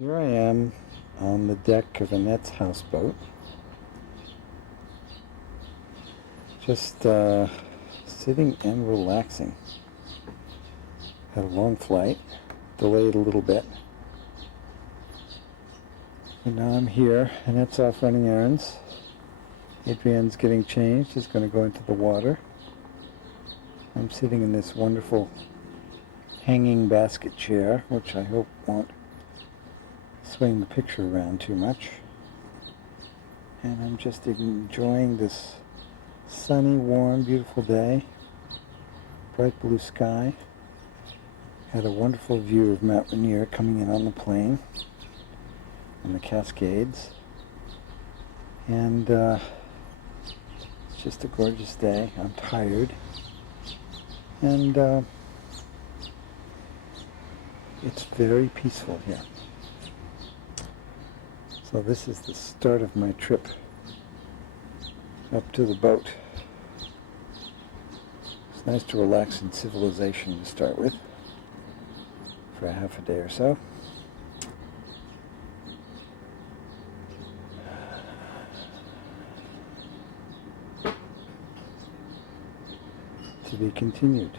Here I am on the deck of Annette's houseboat, just sitting and relaxing. Had a long flight, delayed a little bit, and now I'm here. Annette's off running errands. Adrienne's getting changed, is going to go into the water. I'm sitting in this wonderful hanging basket chair, which I hope won't swing the picture around too much. And I'm just enjoying this sunny, warm, beautiful day. Bright blue sky. Had a wonderful view of Mount Rainier coming in on the plain and the Cascades. And it's just a gorgeous day. I'm tired. And it's very peaceful here. So this is the start of my trip up to the boat. It's nice to relax in civilization to start with for a half a day or so. To be continued.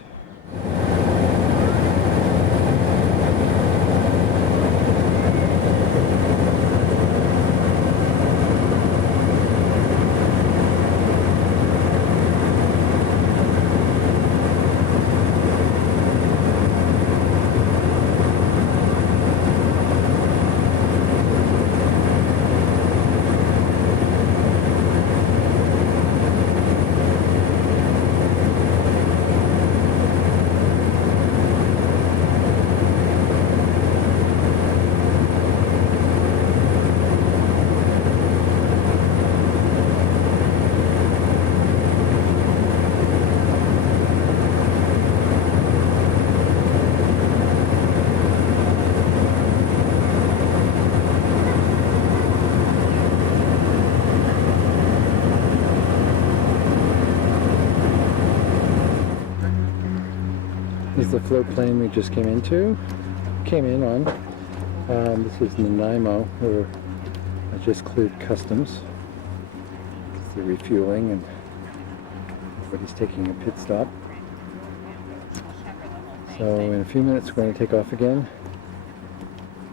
This is the float plane we just came in on. This is Nanaimo, where I just cleared customs. They're refueling and everybody's taking a pit stop. So in a few minutes we're going to take off again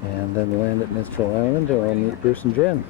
and then land at Minstrel Island, and I'll meet Bruce and Jen.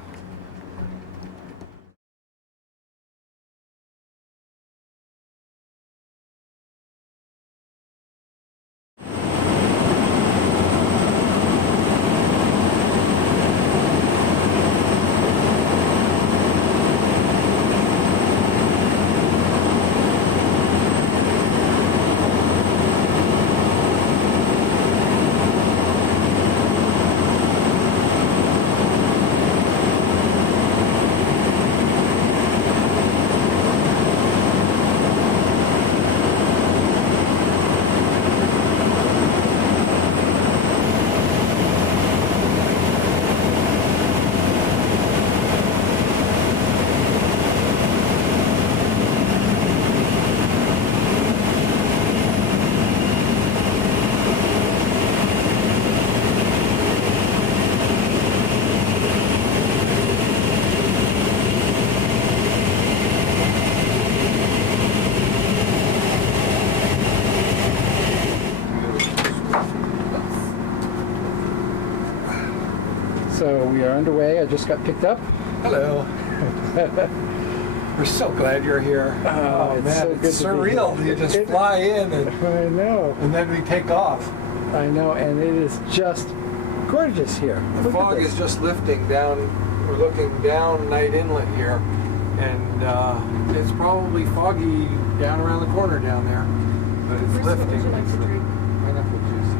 So we are underway. I just got picked up. Hello. We're so glad you're here. Oh, it's man, so good it's to be surreal. here. You just fly in I know. and then we take off. I know, and it is just gorgeous here. The Look at fog this. is just lifting down. We're looking down Night Inlet here, and it's probably foggy down around the corner down there, but it's Bruce, lifting. what would you like to drink? Pineapple juice.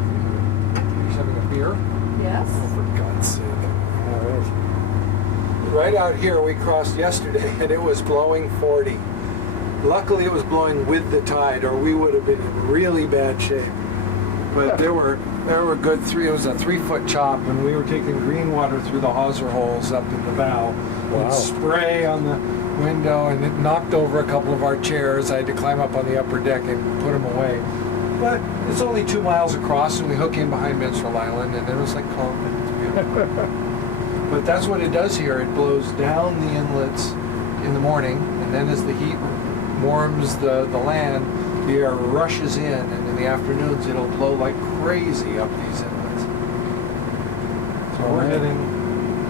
You're having a beer? Yes. Oh, for God's sake. All right. Right out here we crossed yesterday and it was blowing 40. Luckily it was blowing with the tide or we would have been in really bad shape. But there were good it was a 3-foot chop and we were taking green water through the hawser holes up in the bow. Wow. With spray on the window and it knocked over a couple of our chairs. I had to climb up on the upper deck and put them away. But it's only 2 miles across, and we hook in behind Minstrel Island, and it was like calm, and it's beautiful. But that's what it does here. It blows down the inlets in the morning, and then as the heat warms the land, the air rushes in, and in the afternoons it'll blow like crazy up these inlets. So we're heading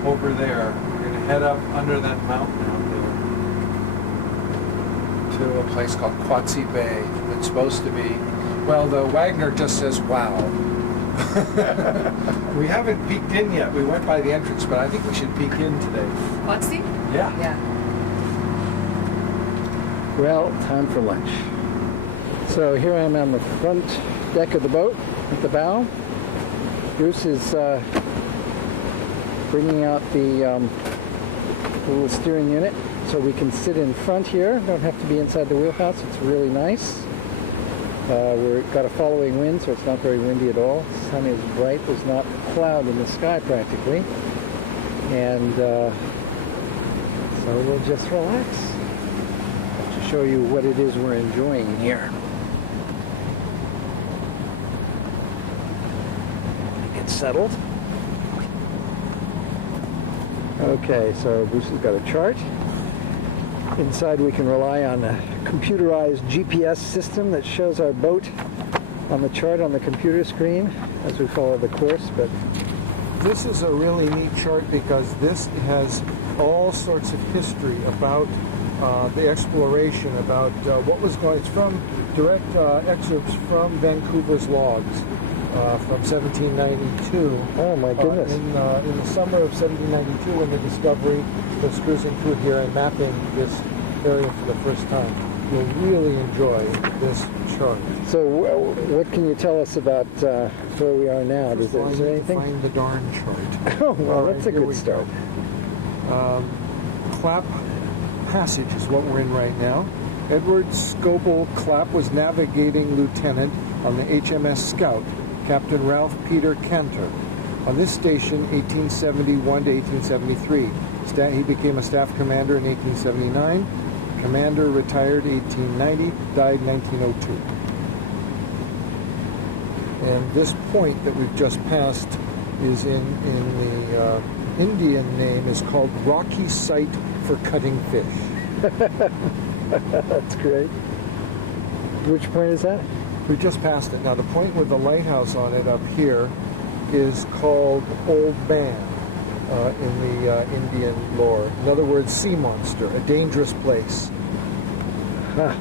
over there. We're going to head up under that mountain out there to a place called Quatsi Bay. It's supposed to be, well, the Wagner just says wow. We haven't peeked in yet. We went by the entrance, but I think we should peek in today. Quatsi? Yeah. Yeah. Well, time for lunch. So here I am on the front deck of the boat at the bow. Bruce is bringing out the little steering unit so we can sit in front here. Don't have to be inside the wheelhouse. It's really nice. We've got a following wind, so it's not very windy at all. The sun is bright. There's not a cloud in the sky practically. And so we'll just relax to show you what it is we're enjoying here. Get settled. Okay, so Bruce has got a chart. Inside we can rely on a computerized GPS system that shows our boat on the chart on the computer screen as we follow the course. But this is a really neat chart because this has all sorts of history about the exploration, about what was going. It's from direct excerpts from Vancouver's logs from 1792. oh my goodness. In the summer of 1792, when the Discovery was cruising through here and mapping this area for the first time. You'll really enjoy this chart. So what can you tell us about where we are now? Is there anything? Find the darn chart. Oh, well, that's a Here good we start. go. Clapp Passage is what we're in right now. Edward Scoble Clapp was navigating lieutenant on the HMS Scout, Captain Ralph Peter Cantor. On this station, 1871 to 1873. He became a staff commander in 1879. Commander retired 1890, died 1902. And this point that we've just passed is in the Indian name is called Rocky Site for Cutting Fish. That's great. Which point is that? We just passed it. Now the point with the lighthouse on it up here is called Old Man in the Indian lore. In other words, sea monster, a dangerous place. Huh.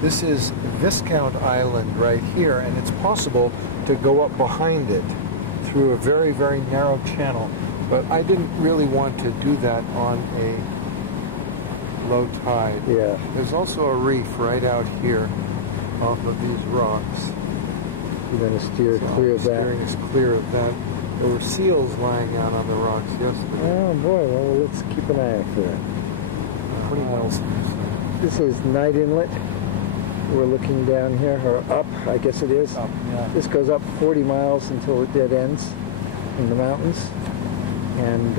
This is Viscount Island right here, and it's possible to go up behind it through a very, very narrow channel. But I didn't really want to do that on a low tide. Yeah. There's also a reef right out here off of these rocks. You're going to steer So clear of that. Steering is clear of that. There were seals lying out on the rocks yesterday. Oh boy, well let's keep an eye out for that. 20 miles. This is Night Inlet. We're looking down here, or up, I guess it is. Up, yeah. This goes up 40 miles until it dead ends in the mountains. And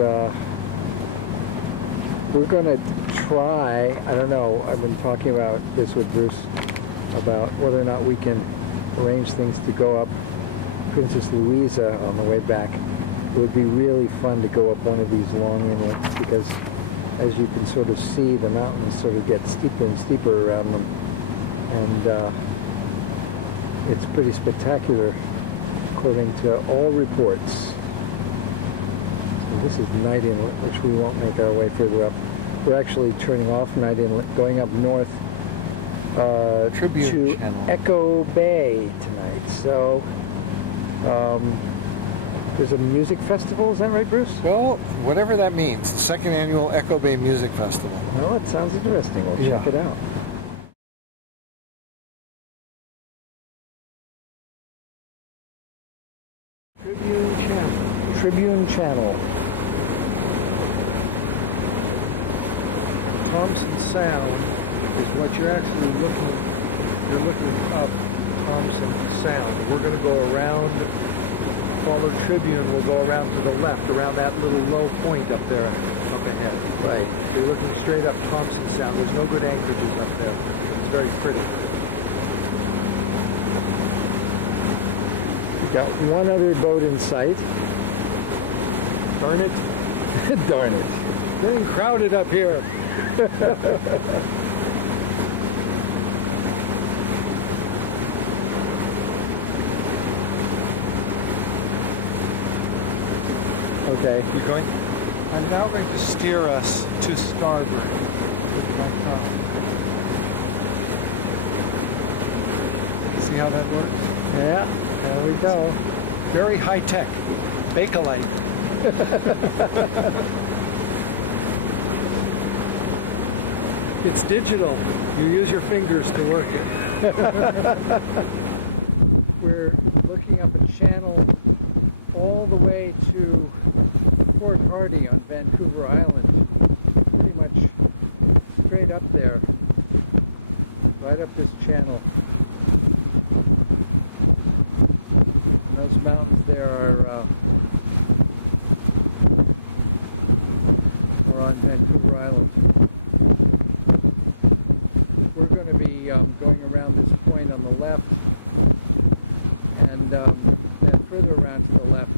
we're going to try, I don't know, I've been talking about this with Bruce, about whether or not we can arrange things to go up Princess Louisa on the way back. It would be really fun to go up one of these long inlets because as you can sort of see, the mountains sort of get steeper and steeper around them. And it's pretty spectacular according to all reports. So this is Night Inlet, which we won't make our way further up. We're actually turning off Night Inlet, going up north Tribune to Channel. Echo Bay tonight. So there's a music festival, is that right, Bruce? Well, whatever that means. The second annual Echo Bay Music Festival. Well, it sounds interesting. We'll Yeah. check it out. Tribune Channel. Tribune Channel. Thompson Sound is what you're actually looking. You're looking up Thompson Sound. We're going to go around. Follow Tribune. We'll go around to the left, around that little low point up there, up ahead. Right. You're looking straight up Thompson Sound. There's no good anchorages up there. It's very pretty. Got one other boat in sight. Darn it. Darn it. Getting crowded up here. Okay. You going? I'm now going to steer us to starboard with my thumb. See how that works? Yeah, there we go. Very high tech. Bakelite. It's digital. You use your fingers to work it. We're looking up a channel all the way to Port Hardy on Vancouver Island. Pretty much straight up there. Right up this channel. And those mountains there are on Vancouver Island. We're going to be going around this point on the left, and then further around to the left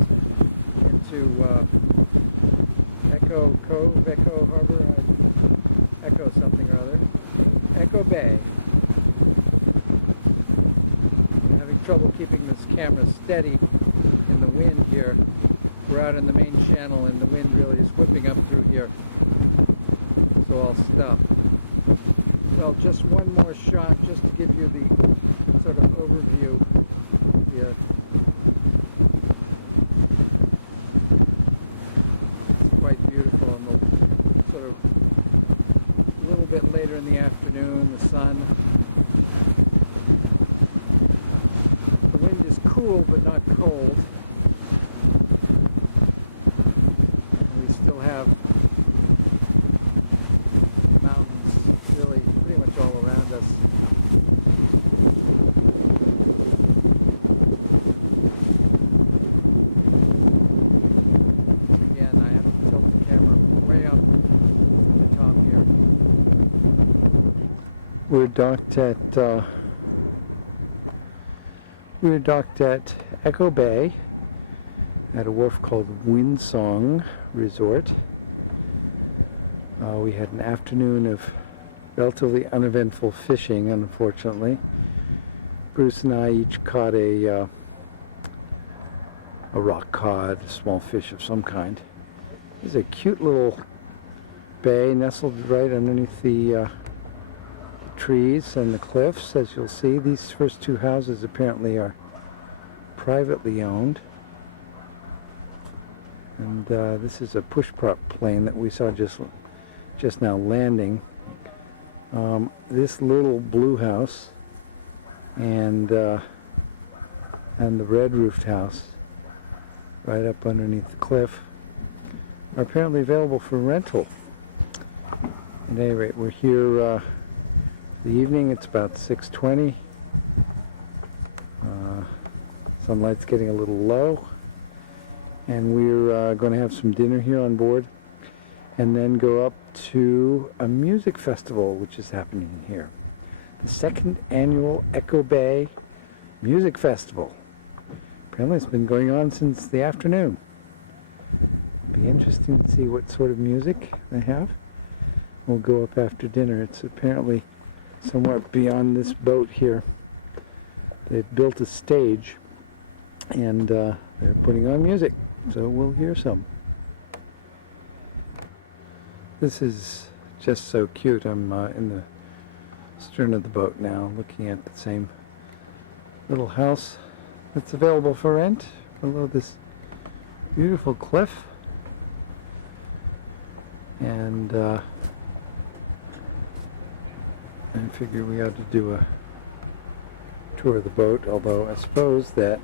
into Echo Cove, Echo Harbor, Echo something or other, Echo Bay. I'm having trouble keeping this camera steady in the wind here. We're out in the main channel and the wind really is whipping up through here. So I'll stop. Well, just one more shot just to give you the sort of overview. Yeah. It's quite beautiful, and the sort of a little bit later in the afternoon, the sun. The wind is cool but not cold. And we still have mountains really pretty much all around us. Again, I have to tilt the camera way up to the top here. We're docked at Echo Bay at a wharf called Windsong Resort. We had an afternoon of relatively uneventful fishing, unfortunately. Bruce and I each caught a rock cod, a small fish of some kind. It's a cute little bay nestled right underneath the trees and the cliffs. As you'll see, these first two houses apparently are privately owned. And this is a push-prop plane that we saw just now landing. This little blue house and the red-roofed house right up underneath the cliff are apparently available for rental. At any rate, we're here for the evening. It's about 6:20. Sunlight's getting a little low, and we're going to have some dinner here on board and then go up to a music festival which is happening here. The second annual Echo Bay Music Festival. Apparently it's been going on since the afternoon. It'll be interesting to see what sort of music they have. We'll go up after dinner. It's apparently somewhat beyond this boat here. They've built a stage and they're putting on music, so we'll hear some. This is just so cute. I'm in the stern of the boat now, looking at the same little house that's available for rent below this beautiful cliff. And I figure we ought to do a tour of the boat, although I suppose that,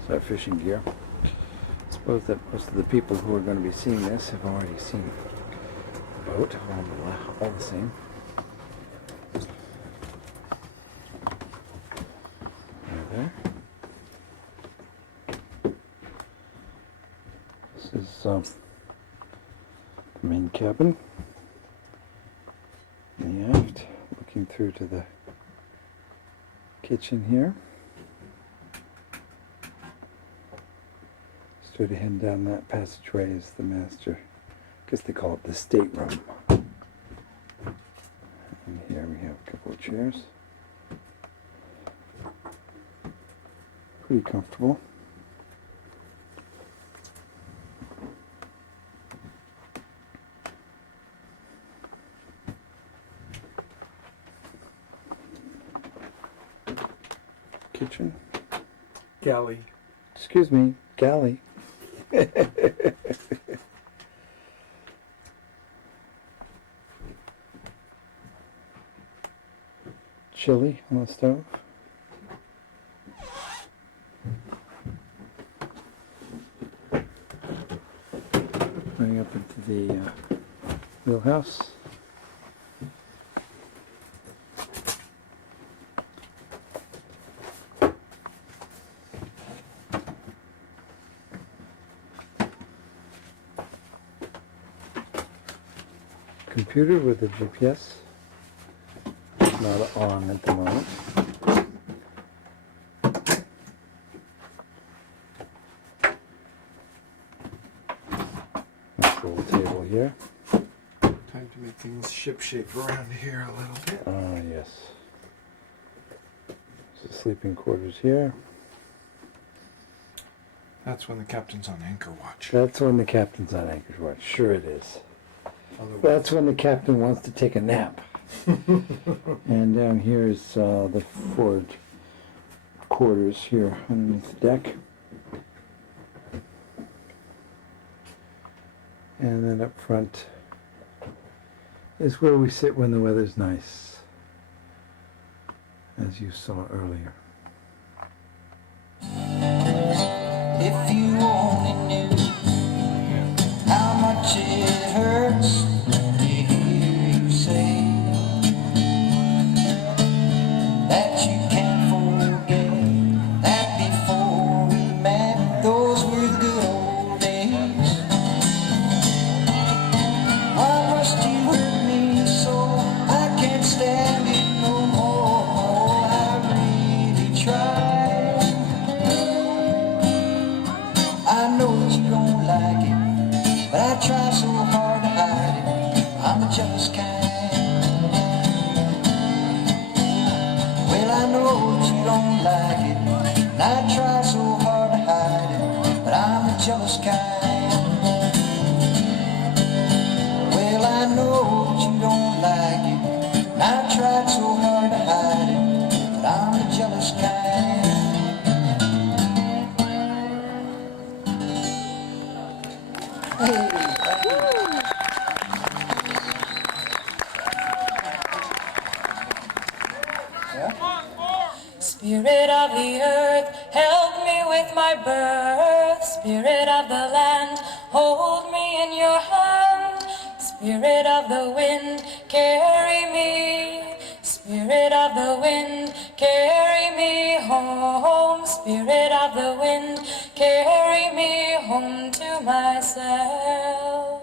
it's our fishing gear, I suppose that most of the people who are going to be seeing this have already seen the boat, all the same. There. This is the main cabin. The aft, looking through to the kitchen here. sort of heading down that passageway is the master. I guess they call it the stateroom. And here we have a couple of chairs. Pretty comfortable. Kitchen. Galley. Excuse me, galley. Chili on the stove. Running up into the wheelhouse. Computer with a GPS. Not on at the moment. Nice little table here. Time to make things ship-shape around here a little bit. Ah, yes. There's the sleeping quarters here. That's when the captain's on anchor watch. That's when the captain's on anchor's watch. Sure it is. Otherwise, That's when the captain wants to take a nap. And down here is the forward quarters here underneath the deck. And then up front is where we sit when the weather's nice, as you saw earlier. If you only knew how much it hurts to hear you say that you can't forget that before we met, those were the good old days. Why must you hurt me so? I can't stand it no more. I really tried. I know that you don't like it, but I try so hard to hide it. I'm a jealous kind. Well, I know that you don't like it, and I try so hard to hide it, but I'm a jealous kind. Well, I know that you don't like it, and I tried so hard to hide it, but I'm a jealous kind. Spirit of the earth, help me with my birth. Spirit of the land, hold me in your hand. Spirit of the wind, carry me. Spirit of the wind, carry me home. Spirit of the wind, carry me home to myself.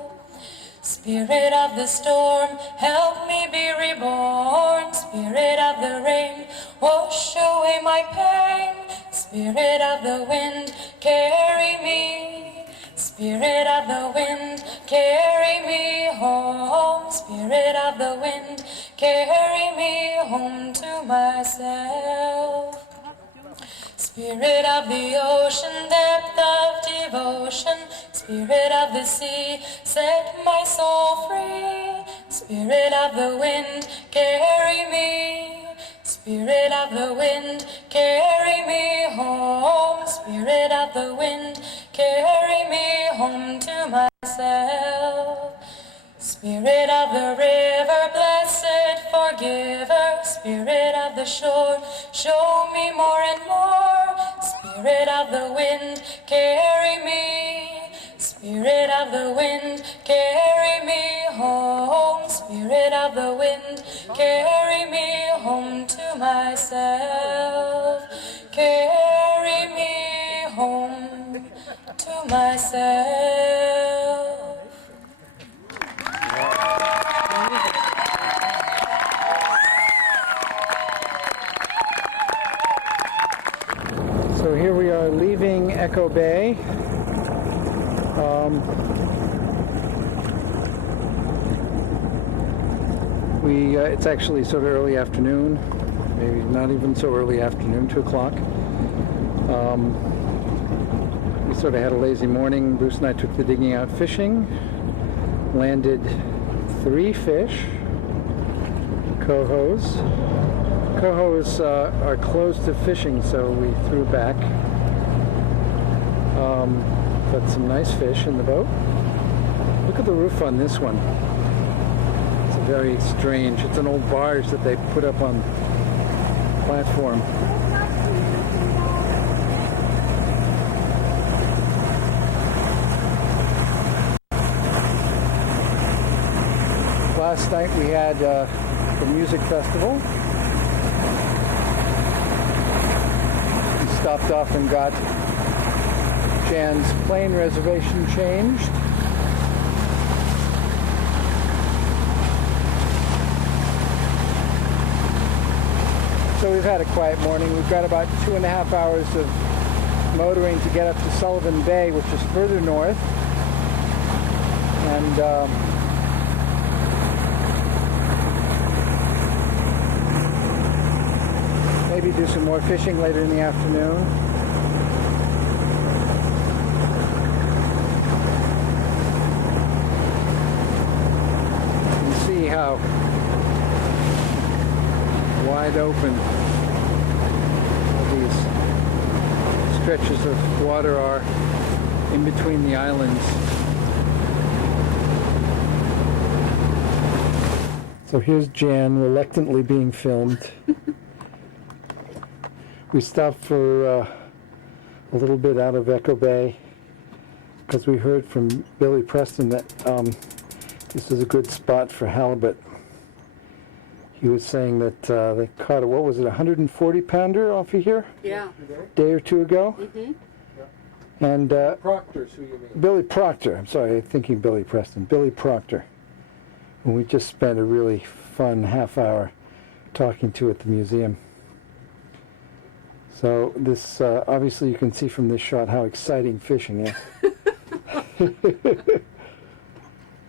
Spirit of the storm, help me be reborn. Spirit of the rain, wash away my pain. Spirit of the wind, carry me. Spirit of the wind, carry me home. Spirit of the wind, carry me home to myself. Spirit of the ocean, depth of devotion. Spirit of the sea, set my soul free. Spirit of the wind, carry me. Spirit of the wind, carry me home. Spirit of the wind, carry me home to myself. Spirit of the river, blessed forgiver. Spirit of the shore, show me more and more. Spirit of the wind, carry me. Spirit of the wind, carry me home. Spirit of the wind, carry me home to myself. Carry me home to myself. So here we are leaving Echo Bay, It's actually sort of early afternoon, maybe not even so early afternoon, 2 o'clock. We sort of had a lazy morning. Bruce and I took the digging out fishing, landed 3 fish, cohos. Cohos are closed to fishing, so we threw back. But some nice fish in the boat. Look at the roof on this one. It's very strange. It's an old barge that they put up on the platform. Last night we had the music festival. We stopped off and got Jan's plane reservation changed. So we've had a quiet morning. We've got about 2.5 hours of motoring to get up to Sullivan Bay, which is further north. And maybe do some more fishing later in the afternoon. How wide open these stretches of water are in between the islands. So here's Jan reluctantly being filmed. We stopped for a little bit out of Echo Bay because we heard from Billy Preston that this is a good spot for halibut. He was saying that they caught what was it, 140 pounder off of here? Yeah. A day or two ago? Mm-hmm. And Proctor's who you mean? Billy Proctor, I'm sorry, I'm thinking Billy Preston. Billy Proctor, who we just spent a really fun half hour talking to at the museum. So this, obviously you can see from this shot how exciting fishing is.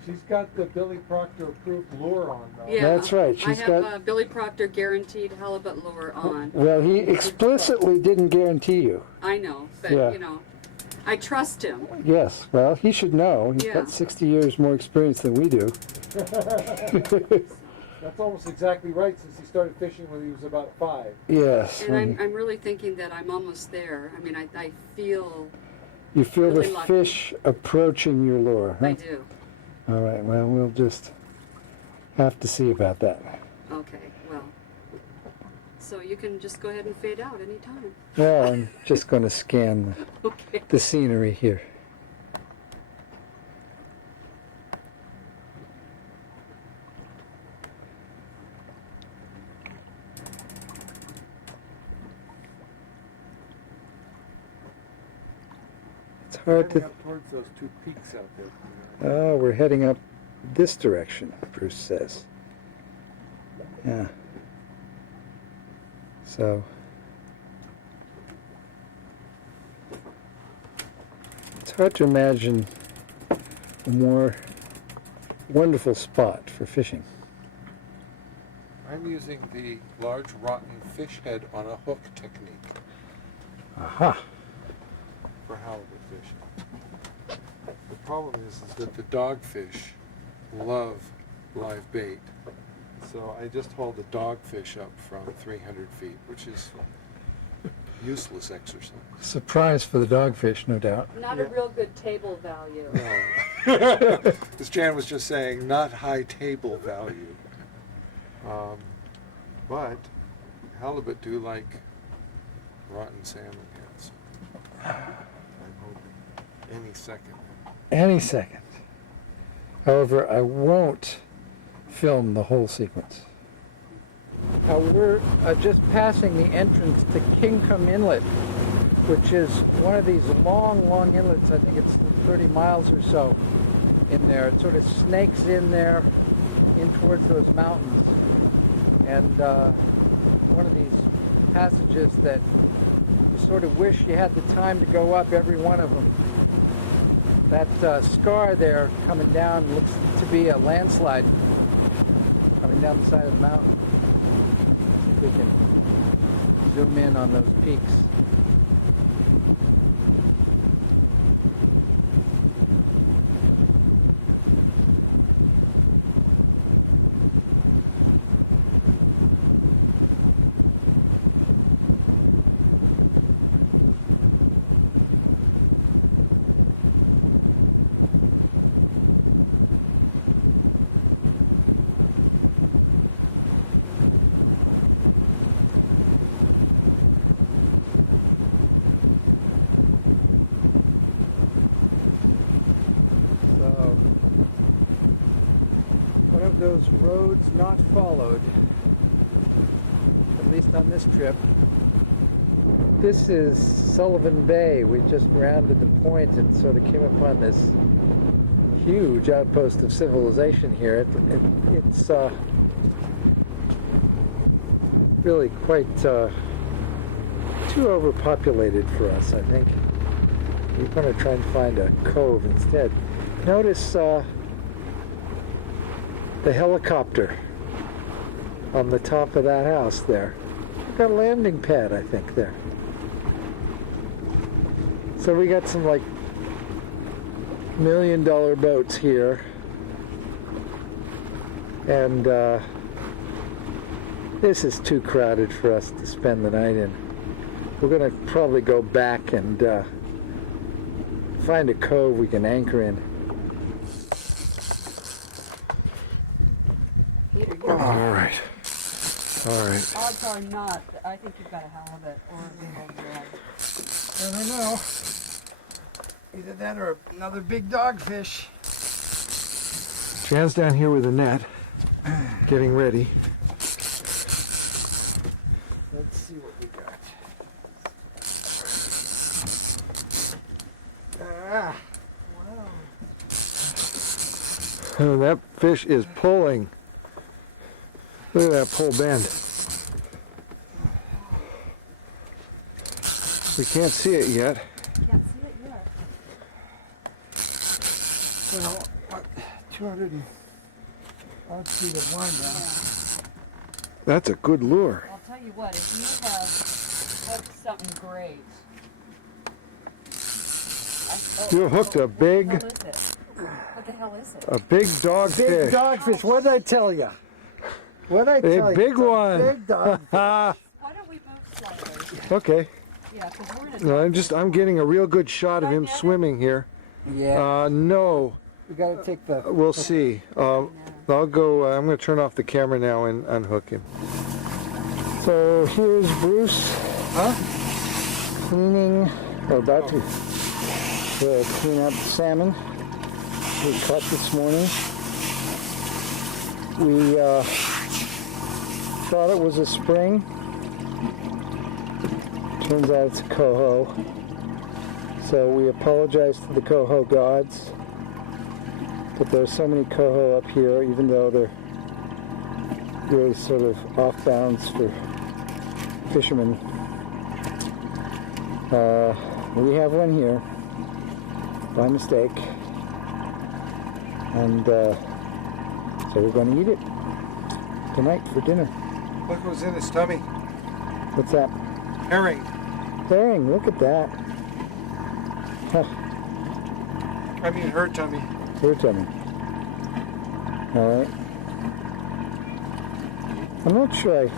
She's got the Billy Proctor approved lure on, though. Yeah. That's right. I have Billy Proctor guaranteed halibut lure on. Well, he explicitly didn't guarantee you. I know, but Yeah. you know, I trust him. Yes, well, he should know. He's Yeah. got 60 years more experience than we do. That's almost exactly right, since he started fishing when he was about 5. Yes. And I'm really thinking that I'm almost there. I mean, I feel, You feel really the lucky. fish approaching your lure, huh? I do. All right, well, we'll just have to see about that. Okay, well. So you can just go ahead and fade out anytime. Well, I'm just going to scan Okay. the scenery here. It's hard Heading to... up towards those 2 peaks out there. Oh, we're heading up this direction, Bruce says. Yeah. So... it's hard to imagine a more wonderful spot for fishing. I'm using the large rotten fish head on a hook technique Aha! for halibut fishing. The problem is that the dogfish love live bait. So I just hold the dogfish up from 300 feet, which is useless exercise. Surprise for the dogfish, no doubt. Not a real good table value. No. As Jan was just saying, not high table value. But halibut do like rotten salmon heads. I'm hoping any second. Any second. However, I won't film the whole sequence. We're just passing the entrance to Kingcome Inlet, which is one of these long inlets. I think it's 30 miles or so in there. It sort of snakes in there, in towards those mountains. And one of these passages that you sort of wish you had the time to go up every one of them. That scar there coming down looks to be a landslide coming down the side of the mountain. See if we can zoom in on those peaks. So, one of those roads not followed, at least on this trip. This is Sullivan Bay. We just rounded the point and sort of came upon this huge outpost of civilization here. It's really quite too overpopulated for us, I think. We're going to try and find a cove instead. Notice the helicopter on the top of that house there. We've got a landing pad, I think, there. So we got some like $1 million boats here. And this is too crowded for us to spend the night in. We're going to probably go back and find a cove we can anchor in. Peter, All right. All right. odds are not. I think you've got a halibut or a big old red. Never know. Either that or another big dogfish. Jan's down here with a net, getting ready. Let's see what we got. Ah, Oh, that fish is pulling. Look at that pull bend. We can't see it yet. Can't see it yet. well, 200 and odd feet of line down. That's a good lure. I'll tell you what, if you have hooked something great. You hooked a big- What the hell is it? What the hell is it? A big dogfish. Big dogfish. What did I tell you? What did I tell you? A big It's a one. Big dog. Ah, Why don't we move slightly? okay. Yeah, because we're in a No, I'm getting a real good shot of him swimming here. Yeah. No, We got to take the. we'll see. I'll go. I'm going to turn off the camera now and unhook him. So here's Bruce. Cleaning, or about to clean up salmon we caught this morning. We thought it was a spring. Turns out it's a coho. So we apologize to the coho gods. But there's so many coho up here, even though they're really sort of off bounds for fishermen. We have one here by mistake, and so we're going to eat it tonight for dinner. Look what's in his tummy. What's that? Herring. Herring, look at that. Huh, I mean her tummy. your tummy. Alright. I'm not sure I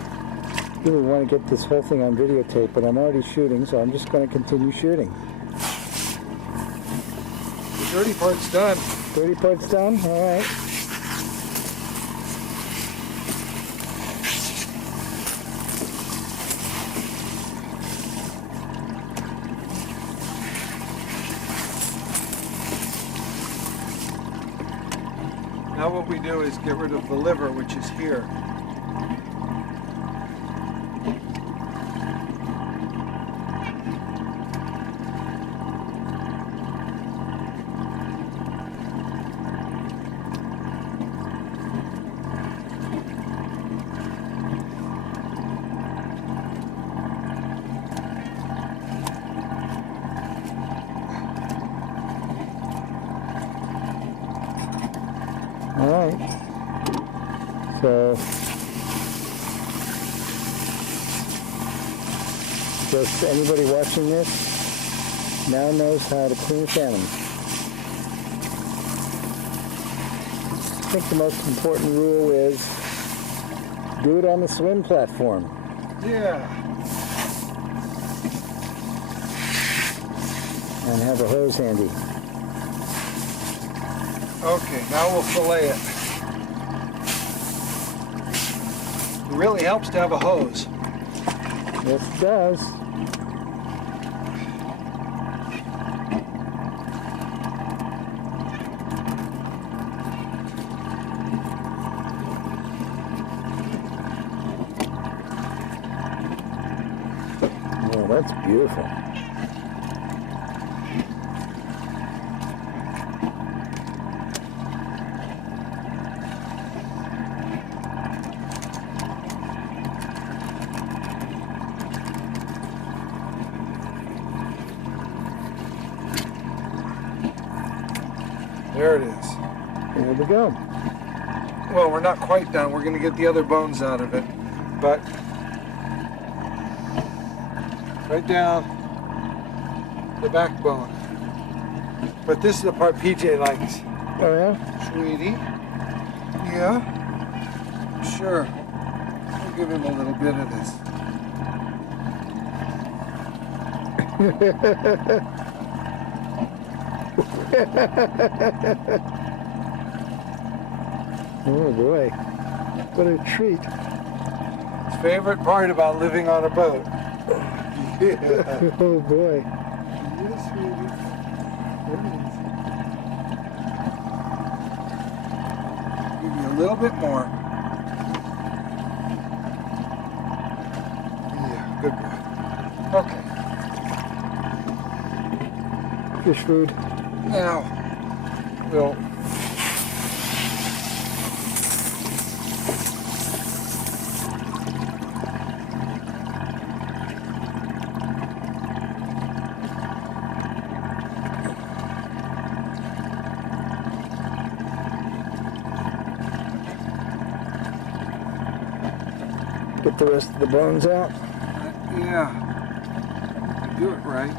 really want to get this whole thing on videotape, but I'm already shooting, so I'm just going to continue shooting. The dirty part's done. 30 parts done? Alright. Now what we do is get rid of the liver, which is here. So just anybody watching this now knows how to clean salmon. I think the most important rule is do it on the swim platform. Yeah. And have a hose handy. Okay, now we'll fillet it. It really helps to have a hose. Yes, it does. Oh, that's beautiful. There it is. There we go. Well, we're not quite done. We're going to get the other bones out of it. But right down the backbone. But this is the part PJ likes. Oh yeah? Sweetie? Yeah? Sure. I'll give him a little bit of this. Oh boy, what a treat. His favorite part about living on a boat. Yeah. Oh boy. Yes, sweetie. There it is. Give you a little bit more. Yeah, good boy. Okay. Fish food. Now, we'll Get the rest of the bones out. yeah, do it right.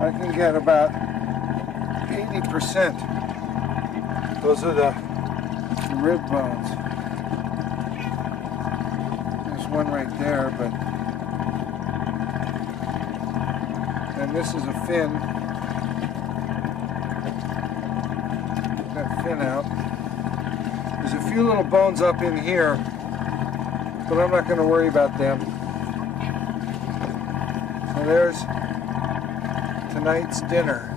I can get about 80%. Those are the rib bones. There's one right there, but and this is a fin. Get that fin out. There's a few little bones up in here, but I'm not going to worry about them. So there's tonight's dinner.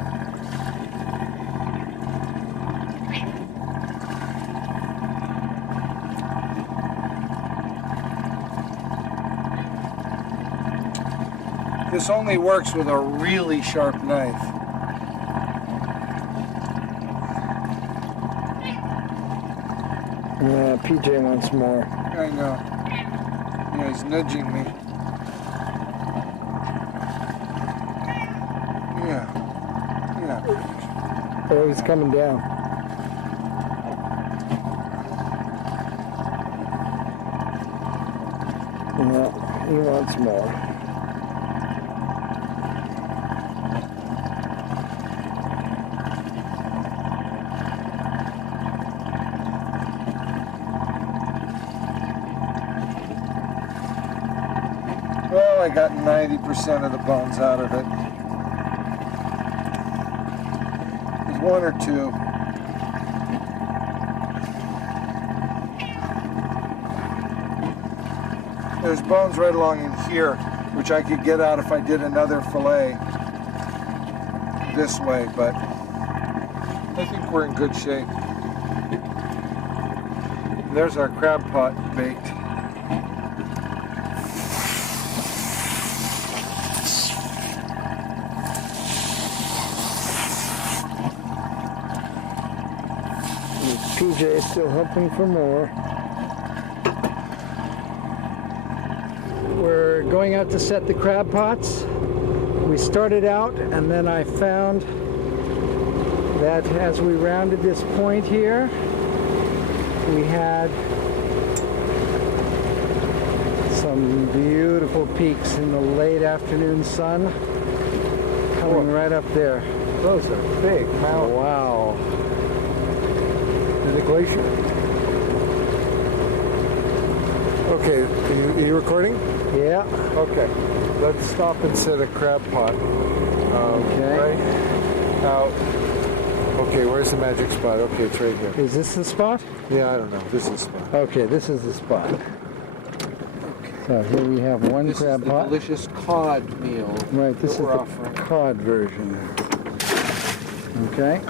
This only works with a really sharp knife. PJ wants more. I know. Yeah, he's nudging me. Yeah. Oh, he's coming down. Yeah, he wants more. Well, I got 90% of the bones out of it. There's one or two. There's bones right along in here, which I could get out if I did another fillet this way, but I think we're in good shape. There's our crab pot baked. TJ still hoping for more. We're going out to set the crab pots. We started out and then I found that as we rounded this point here, we had some beautiful peaks in the late afternoon sun coming right up there. Those are big. Wow. The glacier. Okay, are you recording? Yeah. Okay. Let's stop and set a crab pot. Okay. Right out. Okay, where's the magic spot? Okay, it's right here. Is this the spot? Yeah, I don't know. This is the spot. Okay, this is the spot. So here we have one This crab is the pot. delicious cod meal. Right, this is that we're the offering. cod version. Okay.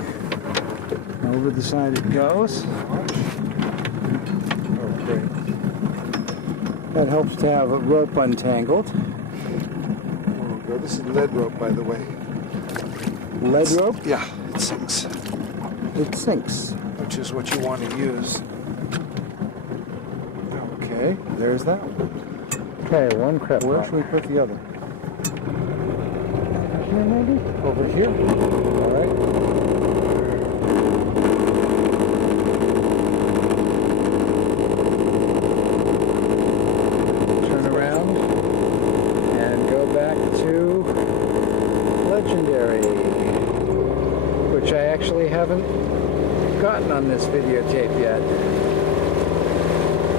Over the side it goes. Oh, great. That helps to have a rope untangled. There we go. This is lead rope, by the way. Lead rope, Yeah, it sinks, it sinks. which is what you want to use. Okay, there's that one. Okay, one crab Where pot. should we put the other? Here maybe? Over here. All right. Turn around and go back to Legendary, which I actually haven't gotten on this videotape yet.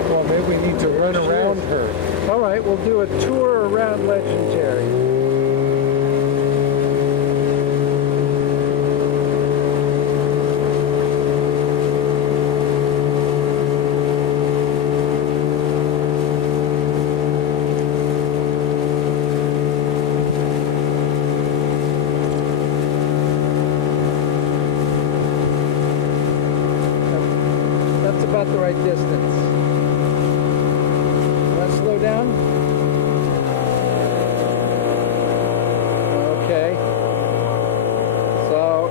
Well, maybe we need to run She around is. her. All right, we'll do a tour around Legendary. That's about the right distance. Want to slow down? Okay. So,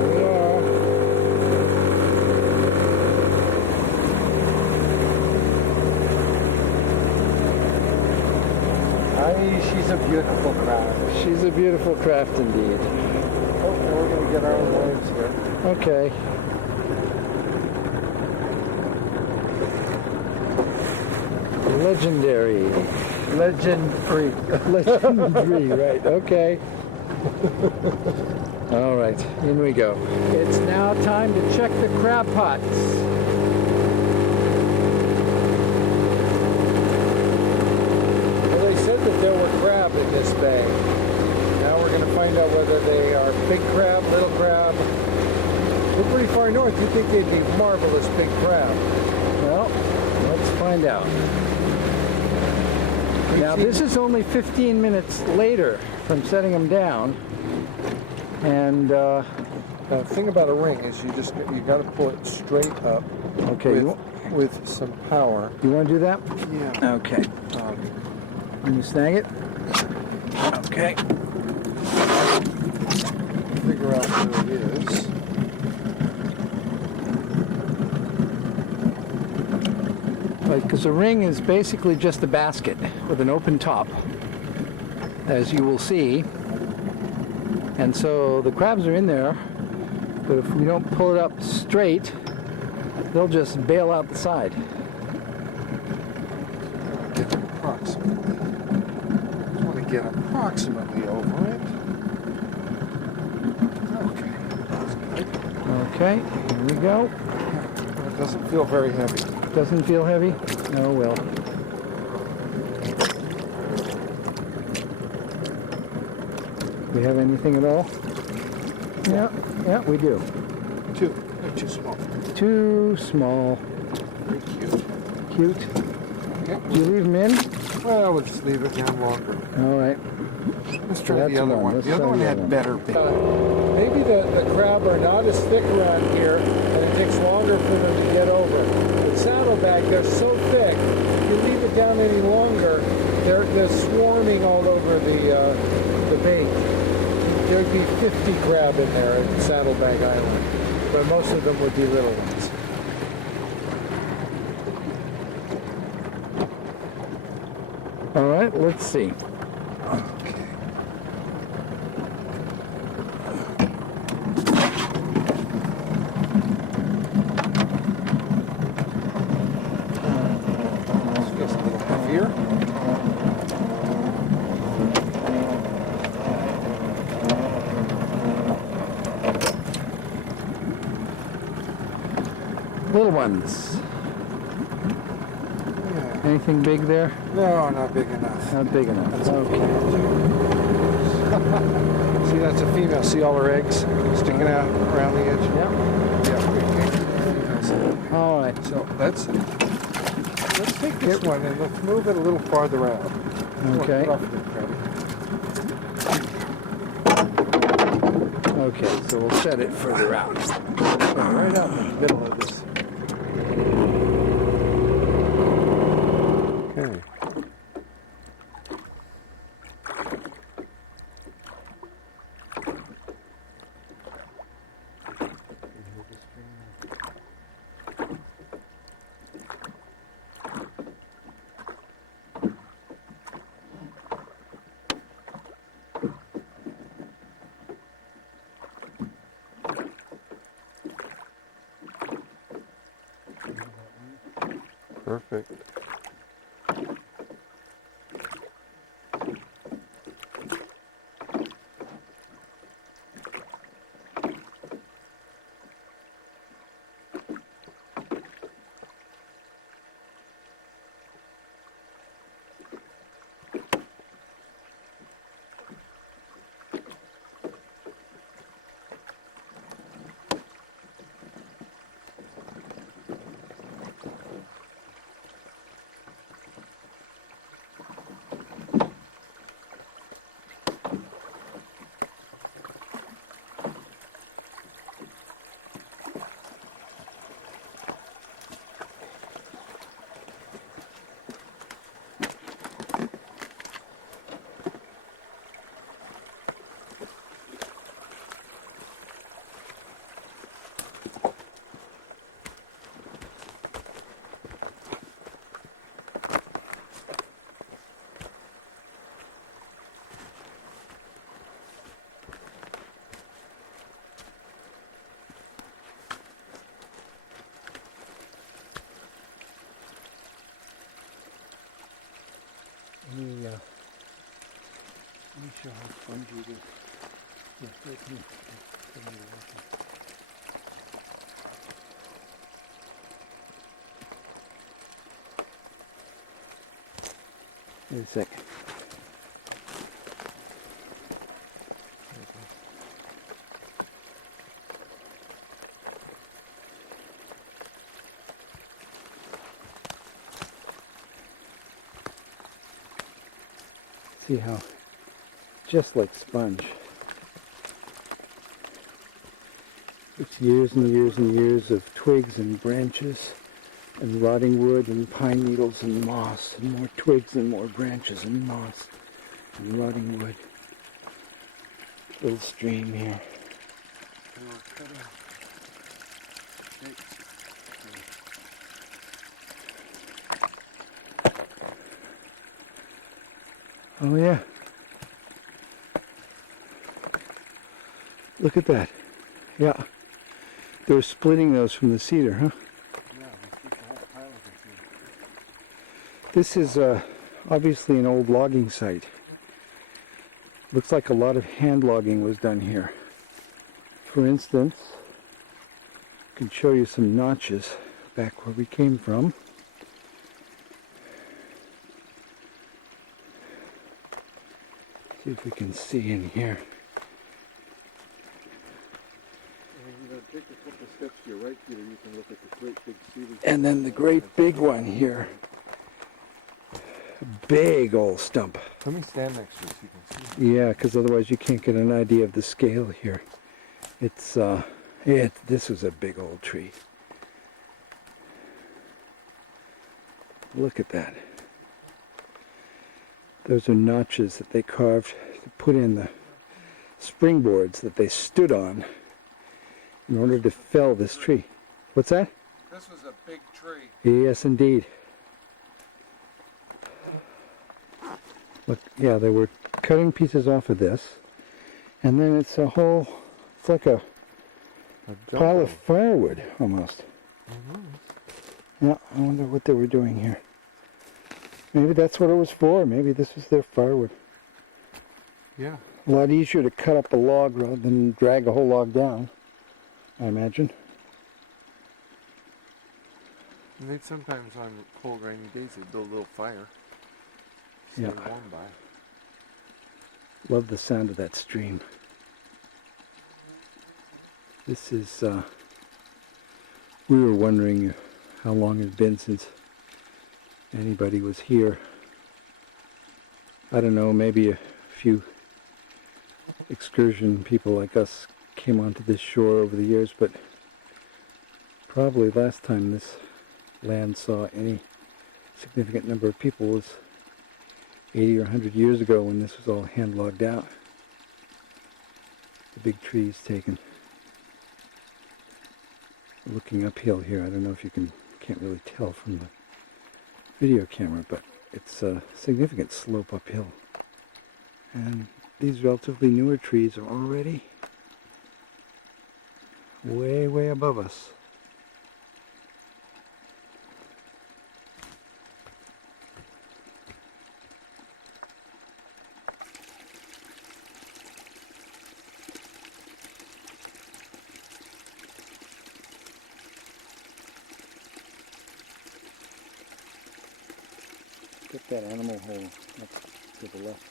here we are. She's a beautiful craft. She's a beautiful craft indeed. Oh, and we're going to get our own waves here. Okay. Legendary. Legendary. Legendary, right, okay. All right, in we go. It's now time to check the crab pots. Well, they said that there were crab in this bay. Now we're going to find out whether they are big crab, little crab. We're pretty far north. You'd think they'd be marvelous big crab. Well, let's find out. Now, this is only 15 minutes later from setting them down. And, The thing about a ring is you got to pull it straight up okay, with some power. you want to do that? Yeah. Okay. Can you snag it? Okay. Figure out where it is. Right, because a ring is basically just a basket with an open top, as you will see. And so the crabs are in there, but if we don't pull it up straight, they'll just bail out the side. Get approximately. Just want to get approximately over it. Okay. That's good. Okay, here we go. It doesn't feel very heavy. Doesn't feel heavy? Oh well. We have anything at all? Yeah, we do. Too small. Too small. Very cute. Cute. Okay. Do you leave them in? Well, we'll just leave it down longer. All right. Let's try That's the other one. one. Let's The other try one the had other one. better bait. Maybe the crab are not as thick around here, and it takes longer for them to get over. But saddleback, they're so thick, if you leave it down any longer, they're swarming all over the bait. There'd be 50 crab in there at Saddleback Island, but most of them would be little ones. All right, let's see. Okay. This feels a little heavier. Little ones. Yeah. Anything big there? No, not big enough. Not big enough. That's Okay. See, that's a female. See all her eggs sticking out around the edge? Yep. Yeah. Females. All right. So let's take this one and let's move it a little farther out. Okay. Get off of the crab. Okay, so we'll set it further out. Right out in the middle of this. Okay. Perfect. Let me show how spongy it is. Yeah, right here. Give me the water. Wait a sec. See how, just like sponge. It's years and years and years of twigs and branches and rotting wood and pine needles and moss and more twigs and more branches and moss and rotting wood. Little stream here. Oh yeah. Look at that. Yeah. They were splitting those from the cedar, huh? This is obviously an old logging site. Looks like a lot of hand logging was done here. For instance, I can show you some notches back where we came from. See if we can see in here. Take a couple steps to your right here, you can look at the great big cedar. And then the great big one here. big old stump. Let me stand next to it so you can see. Yeah, because otherwise you can't get an idea of the scale here. It's, this was a big old tree. Look at that. Those are notches that they carved to put in the springboards that they stood on in order to fell this tree. What's that? This was a big tree. Yes, indeed. Look, yeah, they were cutting pieces off of this, and then it's like a pile of firewood almost. Yeah, I wonder what they were doing here. Maybe that's what it was for. Maybe this was their firewood. Yeah. A lot easier to cut up a log rather than drag a whole log down, I imagine. And they'd sometimes on cold rainy days they'd build a little fire. Stay Yeah. warm by. Love the sound of that stream. This is, we were wondering how long it had been since anybody was here. I don't know, maybe a few excursion people like us came onto this shore over the years, but probably last time this land saw any significant number of people was 80 or 100 years ago when this was all hand logged out. The big trees taken. Looking uphill here, I don't know if you can't really tell from the video camera, but it's a significant slope uphill. And these relatively newer trees are already way, way above us. Get that animal hole up to the left.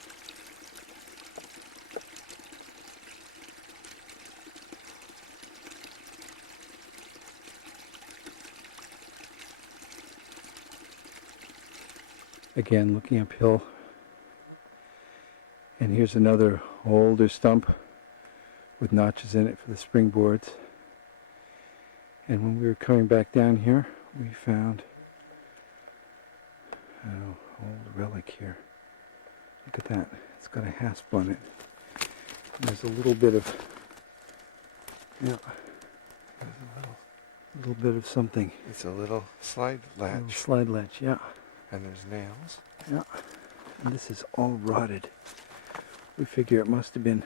Again, looking uphill. And here's another older stump with notches in it for the springboards. And when we were coming back down here, we found old relic here. Look at that. It's got a hasp on it. And there's a little bit of, yeah, a little bit of something. It's a little slide A little latch. slide latch, yeah. And there's nails. Yeah. And this is all rotted. We figure it must have been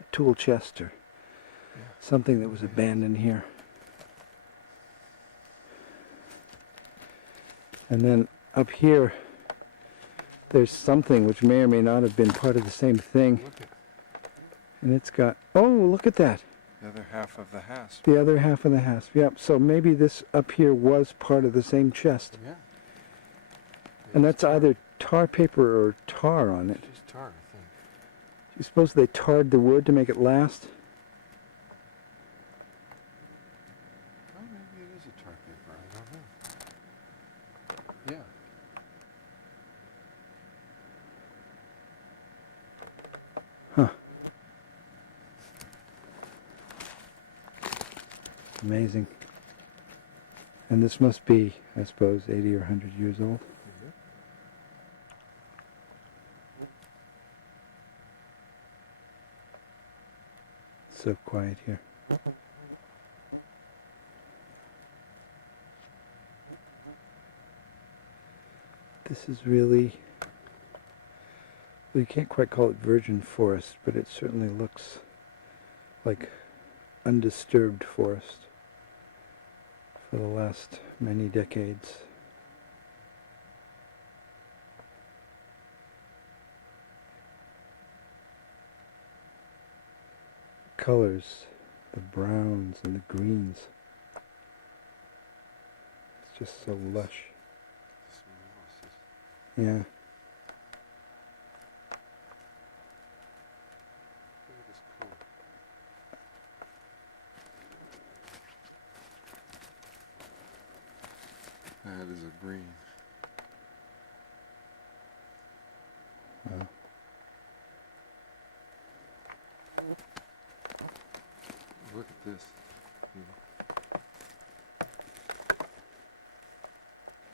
a tool chest or something that was abandoned here. And then up here, there's something which may or may not have been part of the same thing. Look at And it's got, oh, look at that. the other half of the hasp. The other half of the hasp. Yep. So maybe this up here was part of the same chest. Yeah. And that's either tar paper or tar on it. Just tar, I think. You suppose they tarred the wood to make it last? Oh, maybe it is a tar paper. I don't know. Yeah. Huh. Amazing. And this must be, I suppose, 80 or 100 years old. So quiet here. This is really, well, you can't quite call it virgin forest, but it certainly looks like undisturbed forest for the last many decades. Colors, the browns and the greens. It's just so lush. Yeah. Look at this color. That is a green. look at this.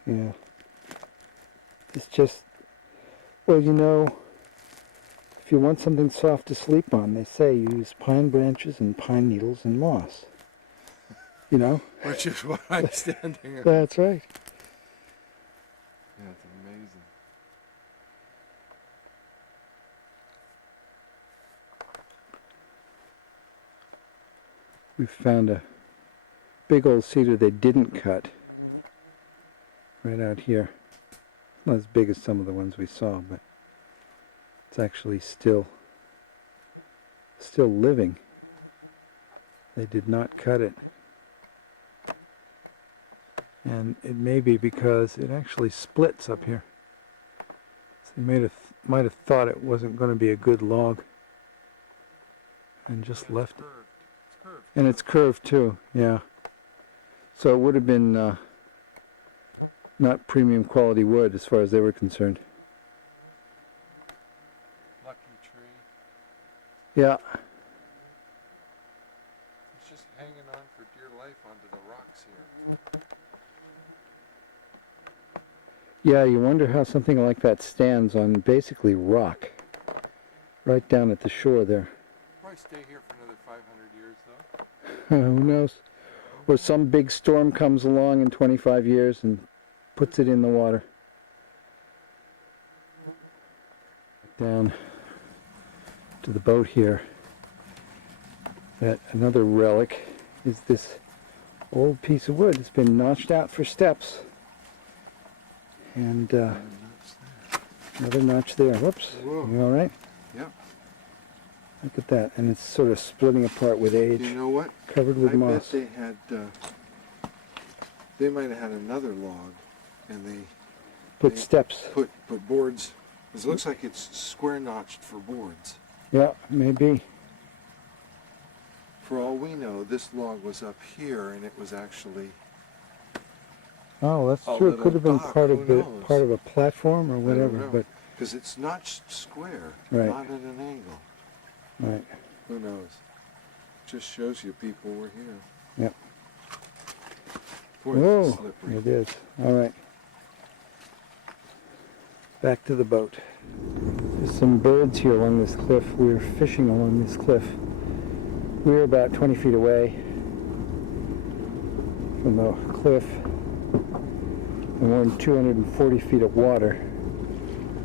Yeah. It's just, well, you know, if you want something soft to sleep on, they say use pine branches and pine needles and moss. You know? Which is what I'm standing on. That's right. Yeah, it's amazing. We found a big old cedar they didn't cut right out here. Not as big as some of the ones we saw, but it's actually still living. They did not cut it. And it may be because it actually splits up here. So they might have thought it wasn't going to be a good log and just left it. It's curved. And it's curved too, yeah. So it would have been not premium quality wood as far as they were concerned. Lucky tree. Yeah, It's just hanging on for dear life onto the rocks here. yeah, you wonder how something like that stands on basically rock. Right down at the shore there. Probably stay here for another 500 years though. Who knows? Or some big storm comes along in 25 years and puts it in the water. Down to the boat here. That another relic is this old piece of wood. It's been notched out for steps. And another notch there. Whoops. Whoa. You all right? Yep. Look at that. And it's sort of splitting apart with age. You know what? Covered with I moss. bet they had, they might have had another log, and they Put steps. put boards. It looks like it's square notched for boards. Yeah, maybe. For all we know, this log was up here, and it was actually Oh, that's A true. It little could have been dock, part of who the knows? part of a platform or I don't whatever. know. But because it's notched square, Right. not at an angle. right. Who knows? Just shows you people were here. Yep. Boy, this is Oh, slippery. it is. All right. Back to the boat. There's some birds here along this cliff. We were fishing along this cliff. We were about 20 feet away from the cliff, and we're in 240 feet of water.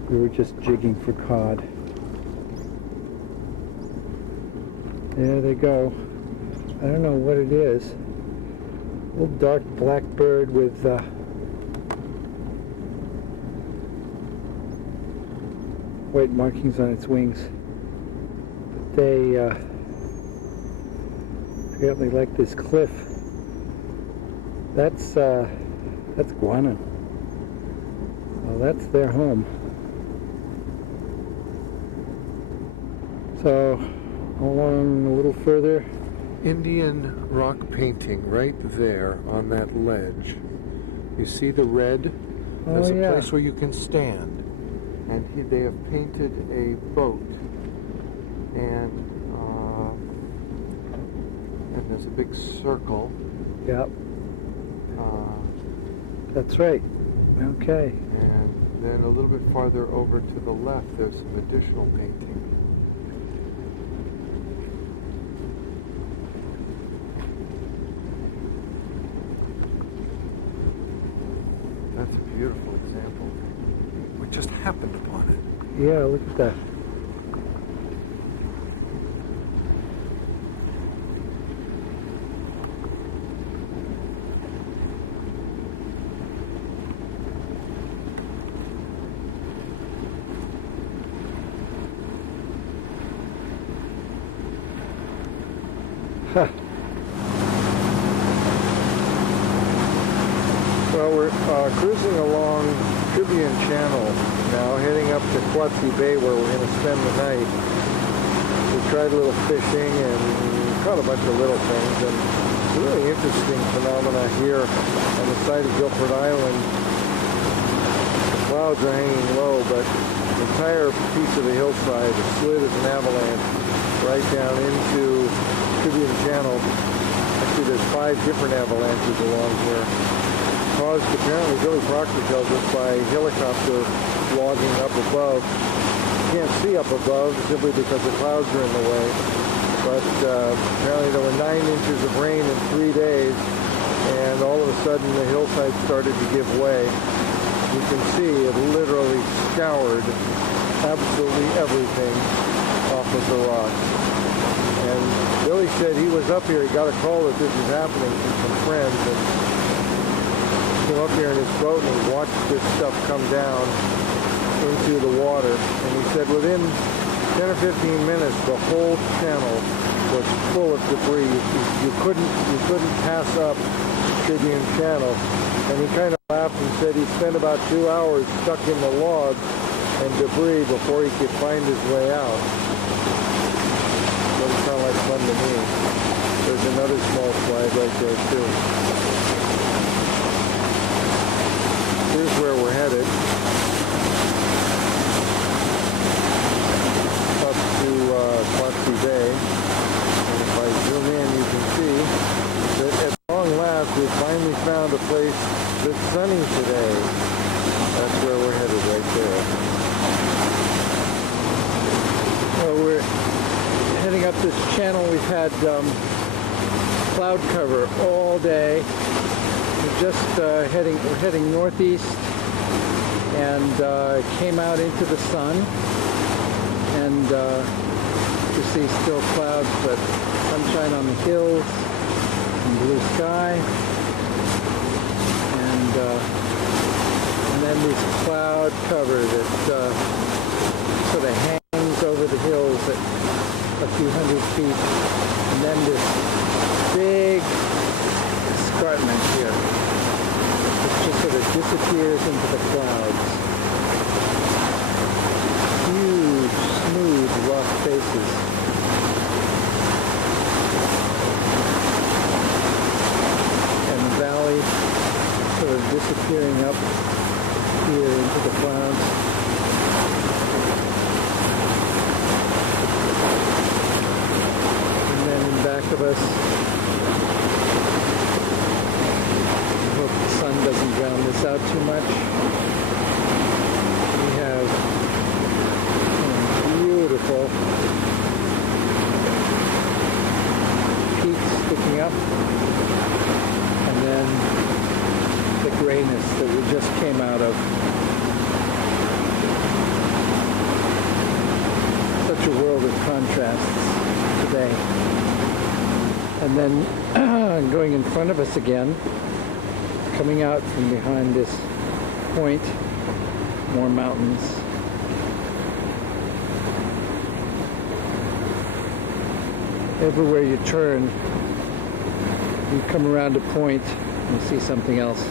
We were just jigging for cod. There they go. I don't know what it is. Little dark black bird with white markings on its wings. But they apparently like this cliff. That's guano. Well, that's their home. So along a little further. Indian rock painting right there on that ledge. You see the red? There's Oh, yeah. a place where you can stand. And they have painted a boat. And there's a big circle. Yep, Uh, that's right. Okay. and then a little bit farther over to the left, there's some additional painting. That's a beautiful example. We just happened upon it. Yeah, look at that. Huh. Well, we're cruising along Tribune Channel now, heading up to Quatsi Bay where we're going to spend the night. We tried a little fishing and caught a bunch of little things, and it's a really interesting phenomena here on the side of Guilford Island. The clouds are hanging low, but the entire piece of the hillside is slid as an avalanche right down into Tribune Channel. 5 different avalanches along here. Caused, apparently, Billy Proctor tells us, by helicopter logging up above. You can't see up above simply because the clouds are in the way. But apparently there were 9 inches of rain in 3 days, and all of a sudden the hillside started to give way. You can see it literally scoured absolutely everything off of the rocks. And Billy said he was up here, he got a call that this was happening from some friends, and came up here in his boat and he watched this stuff come down into the water. And he said within 10 or 15 minutes, the whole channel was full of debris. You couldn't pass up Tribune Channel. And he kind of laughed and said he spent about 2 hours stuck in the logs and debris before he could find his way out. Doesn't sound like fun to me. There's another small slide right there too. Here's where we're headed. Up to Quatsi Bay. And if I zoom in, you can see that at long last, we've finally found a place that's sunny today. That's where we're headed right there. Well, we're heading up this channel. We've had cloud cover all day. We're just heading northeast, and came out into the sun, and you see still clouds, but sunshine on the hills and blue sky, and then this cloud cover that sort of hangs over the hills at a few hundred feet, and then this big escarpment here. It just sort of disappears into the clouds. Huge, smooth rock faces. And the valley sort of disappearing up here into the clouds. And then in back of us, the sun doesn't drown this out too much. We have some beautiful peaks sticking up, and then the grayness that we just came out of. Such a world of contrasts today. And then going in front of us again, coming out from behind this point, more mountains. Everywhere you turn, you come around a point and you see something else.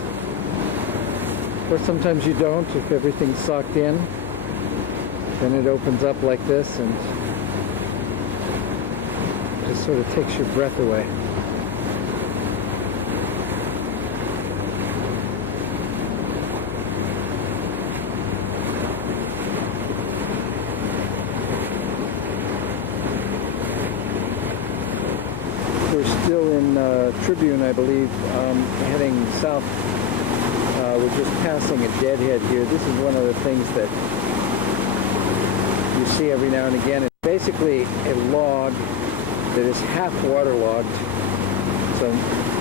Or sometimes you don't, if everything's socked in. Then it opens up like this and just sort of takes your breath away. Still in Tribune, I believe, heading south. We're just passing a deadhead here. This is one of the things that you see every now and again. It's basically a log that is half waterlogged. So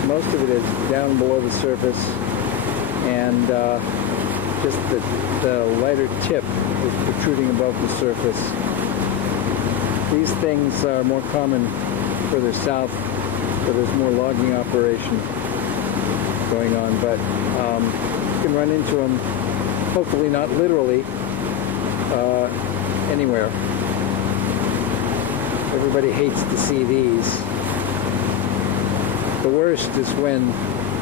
most of it is down below the surface, and just the lighter tip is protruding above the surface. These things are more common further south, so there's more logging operation going on, but you can run into them, hopefully not literally, anywhere. Everybody hates to see these. The worst is when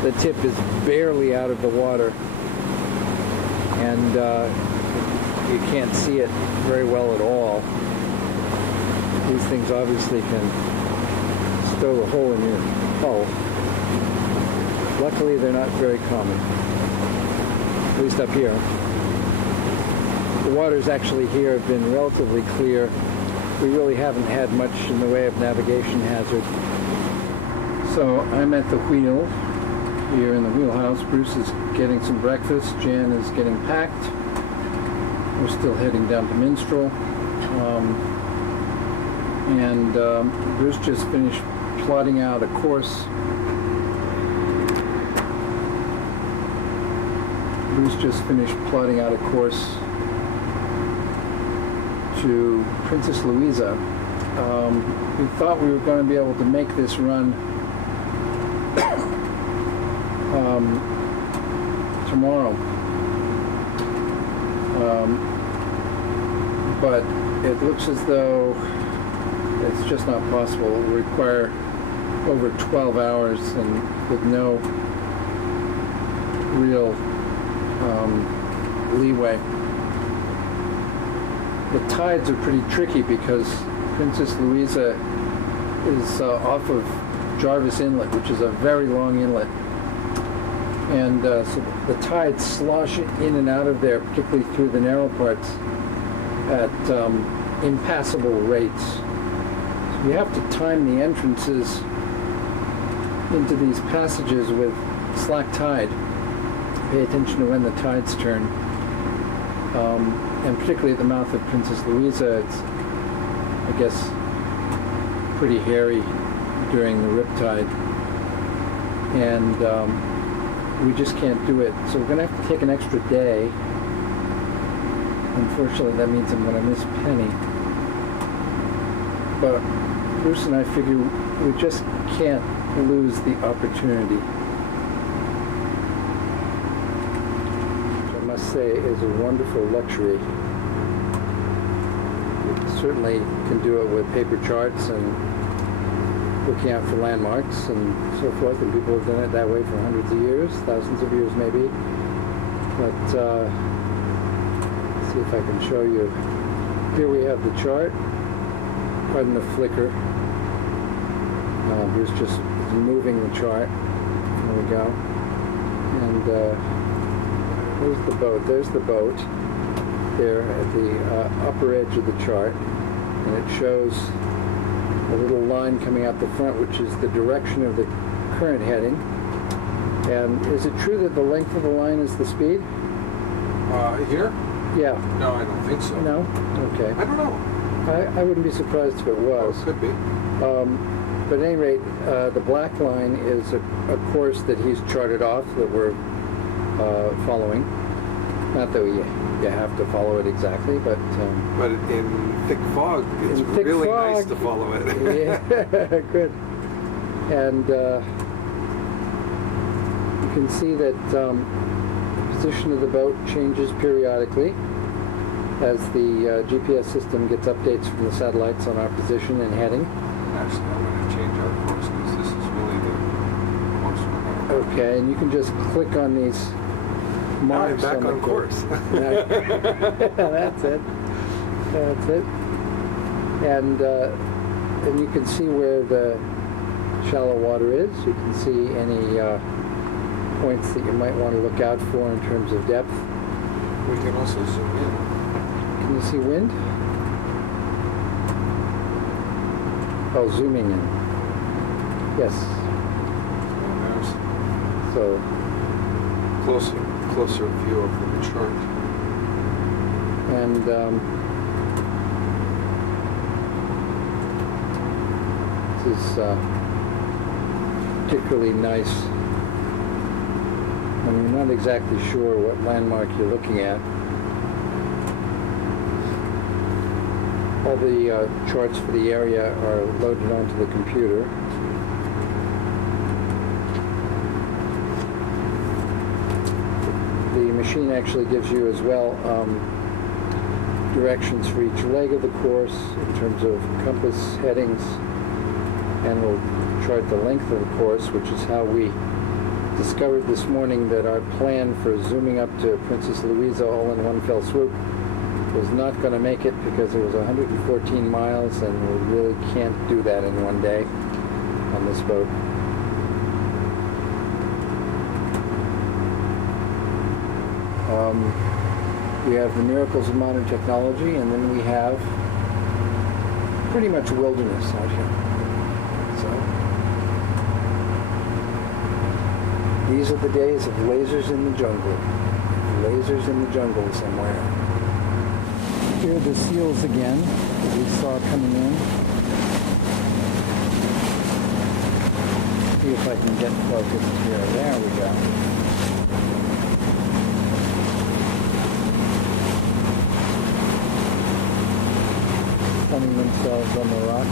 the tip is barely out of the water and you can't see it very well at all. These things obviously can stow a hole in your hull. Luckily, they're not very common, at least up here. The waters actually here have been relatively clear. We really haven't had much in the way of navigation hazard. So I'm at the wheel here in the wheelhouse. Bruce is getting some breakfast. Jan is getting packed. We're still heading down to Minstrel. Bruce just finished plotting out a course. Bruce just finished plotting out a course to Princess Louisa. We thought we were going to be able to make this run tomorrow, but it looks as though it's just not possible. It will require over 12 hours and with no real leeway. The tides are pretty tricky because Princess Louisa is off of Jarvis Inlet, which is a very long inlet. And so the tides slosh in and out of there, particularly through the narrow parts, at impassable rates. So you have to time the entrances into these passages with slack tide. Pay attention to when the tides turn. And particularly at the mouth of Princess Louisa, it's, I guess, pretty hairy during the riptide. And we just can't do it. So we're going to have to take an extra day. Unfortunately, that means I'm going to miss Penny. But Bruce and I figure we just can't lose the opportunity. Which I must say is a wonderful luxury. You certainly can do it with paper charts and looking out for landmarks and so forth, and people have done it that way for hundreds of years, thousands of years maybe. But let's see if I can show you. Here we have the chart. Pardon the flicker. Here's just moving the chart. There we go. And there's the boat. There's the boat there at the upper edge of the chart, and it shows a little line coming out the front, which is the direction of the current heading. And is it true that the length of the line is the speed? Here? Yeah. No, I don't think so. No? Okay. I don't know. I wouldn't be surprised if it was. Could be. But at any rate, the black line is a course that he's charted off that we're following. Not that you have to follow it exactly, but... But in thick fog, it's thick really fog, nice to follow it. Yeah, good. And you can see that the position of the boat changes periodically as the GPS system gets updates from the satellites on our position and heading. Actually, I'm going to change our course because this is really the most one. Okay, and you can just click on these Now I'm marks back on on the course. That's it. That's it. And you can see where the shallow water is. You can see any points that you might want to look out for in terms of depth. We can also zoom in. Can you see wind? Oh, zooming in. Yes. So Closer view of the chart. and this is particularly nice when you're not exactly sure what landmark you're looking at. All the charts for the area are loaded onto the computer. The machine actually gives you as well directions for each leg of the course in terms of compass headings, and will chart the length of the course, which is how we discovered this morning that our plan for zooming up to Princess Louisa all in one fell swoop was not going to make it because it was 114 miles, and we really can't do that in one day on this boat. We have the miracles of modern technology, and then we have pretty much wilderness out here. So These are the days of lasers in the jungle. Lasers in the jungle somewhere. Here are the seals again that we saw coming in. See if I can get focused here. There we go. Sunning themselves on the rock.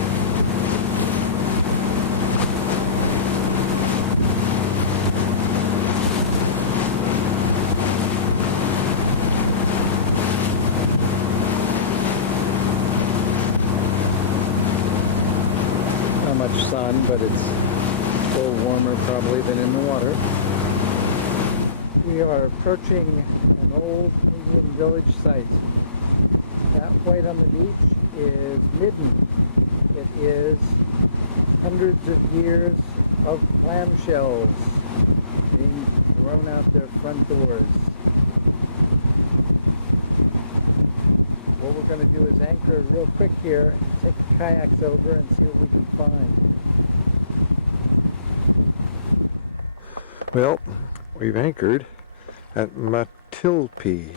Not much sun, but it's a little warmer probably than in the water. We are approaching an old Indian village site. That white on the beach is Midden. It is hundreds of years of clamshells being thrown out their front doors. What we're going to do is anchor real quick here, take the kayaks over and see what we can find. Well, we've anchored at Matilpi.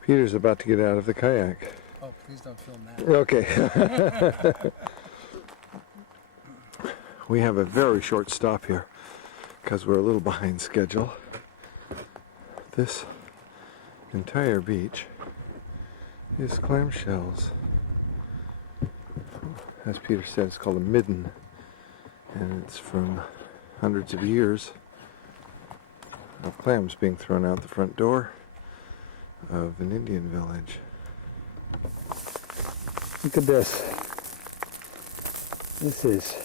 Peter's about to get out of the kayak. Oh, please don't film that. Okay. We have a very short stop here because we're a little behind schedule. This entire beach is clamshells. As Peter said, it's called a midden, and it's from hundreds of years of clams being thrown out the front door of an Indian village. Look at this. This is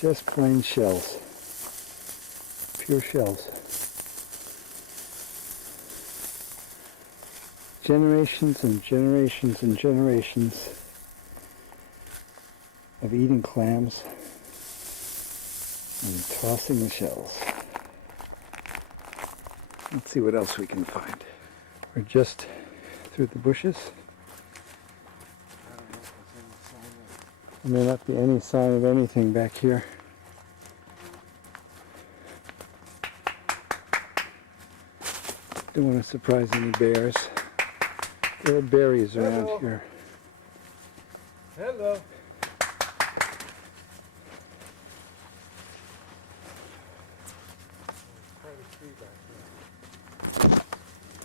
just plain shells. Pure shells. Generations and generations and generations of eating clams and tossing the shells. Let's see what else we can find. We're just through the bushes. There may not be any sign of anything back here. Don't want to surprise any bears. There are berries around here. Hello.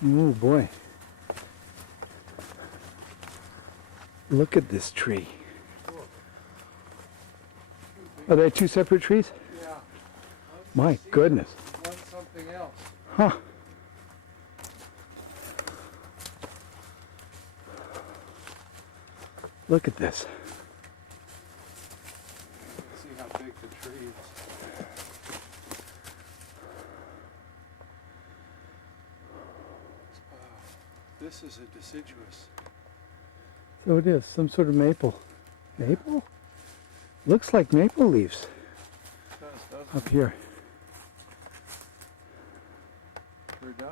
Oh boy. Look at this tree. Are they two separate trees? Yeah. My goodness. Want something else. Huh. Look at this. Let's see how big the tree is. This is a deciduous. So it is, some sort of maple. Maple? Looks like maple leaves Doesn't up here. Sure does.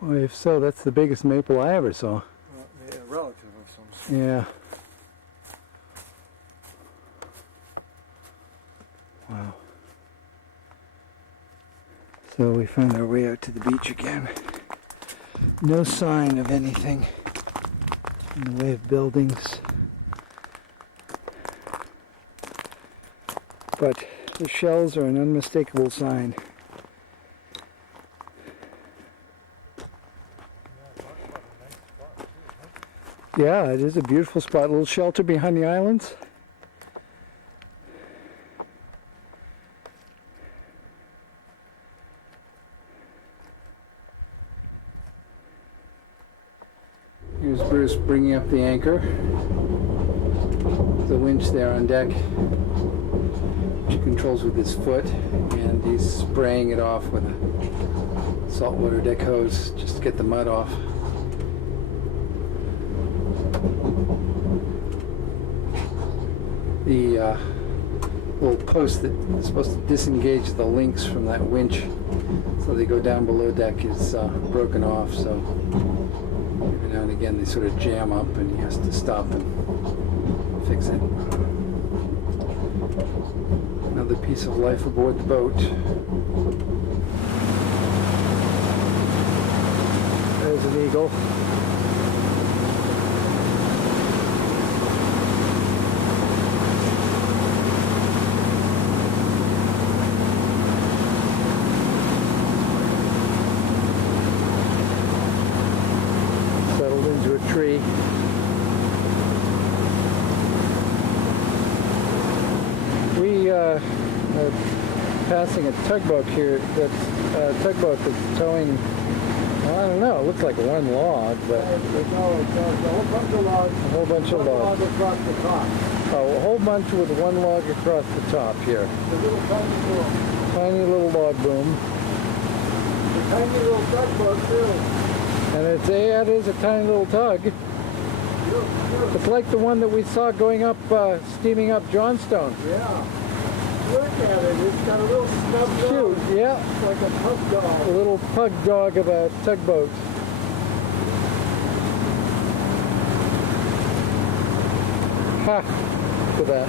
Well, if so, that's the biggest maple I ever saw. Well, yeah, relative of some sort. Yeah. Wow. So we found our way out to the beach again. No sign of anything in the way of buildings. But the shells are an unmistakable sign. Yeah, it is a beautiful spot. A little shelter behind the islands. Here's Bruce bringing up the anchor. The winch there on deck, which he controls with his foot, and he's spraying it off with a saltwater deck hose just to get the mud off. The little post that is supposed to disengage the links from that winch so they go down below deck is broken off, so every now and again they sort of jam up and he has to stop and fix it. Another another piece of life aboard the boat. There's an eagle. Settled into a tree. We are passing a tugboat here. That's a tugboat that's towing, well, I don't know, it looks like one log, but No, it's a whole bunch of logs. a whole bunch of One log logs. across the top. Oh, a whole bunch with one log across the top here. The little tiny little, Tiny little log boom. the tiny little tugboat too. And it is a tiny little tug. It's like the one that we saw going up, steaming up Johnstone. Yeah. Look at it. It's got a little snub Cute, nose. yeah. It's like a pug A dog. little pug dog of a tugboat. Ha! Look at that.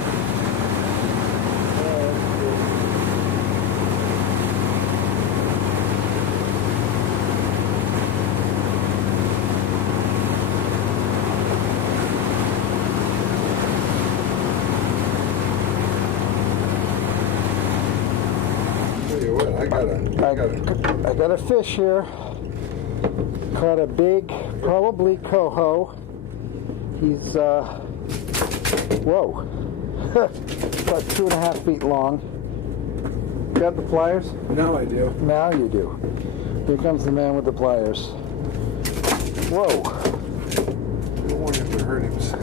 Tell you what, I got a I got a fish here. Caught a big, probably coho. He's, whoa, about 2.5 feet long. Got the pliers? No, I do. Now you do. Here comes the man with the pliers. Whoa, I don't want him to hurt himself.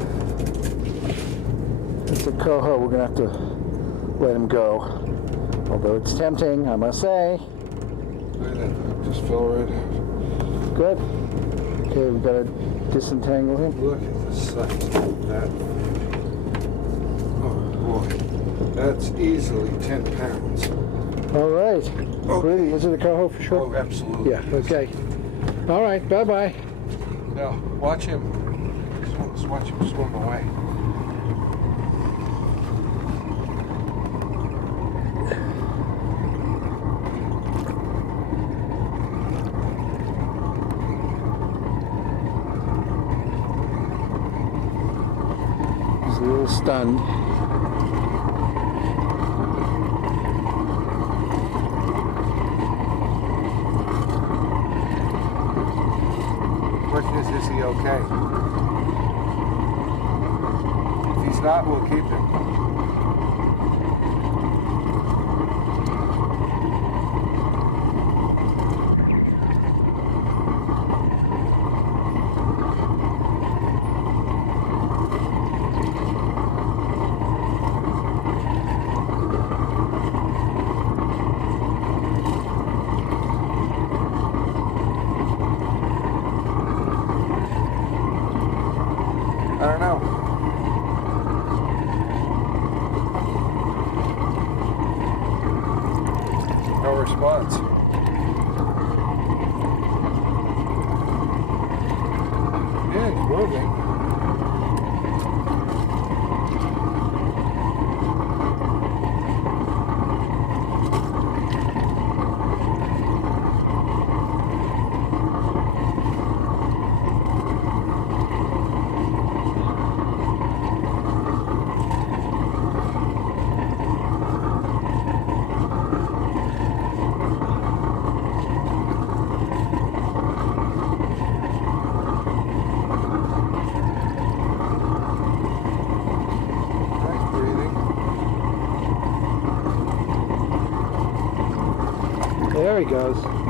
it's a coho. We're gonna have to let him go. Although it's tempting, I must say. Look at that. It just fell right out. Good. Okay, we've got to disentangle him. Look at the size of that. Oh boy. That's easily 10 pounds. All right. Really, is it a coho for sure? Oh, absolutely. Yeah, okay. All right, bye-bye. Now, watch him. Just watch him swim away. He's a little stunned. Question is he okay? If he's not, we'll keep him. I don't know. No response. Yeah, he's moving. Nice breathing. There he goes.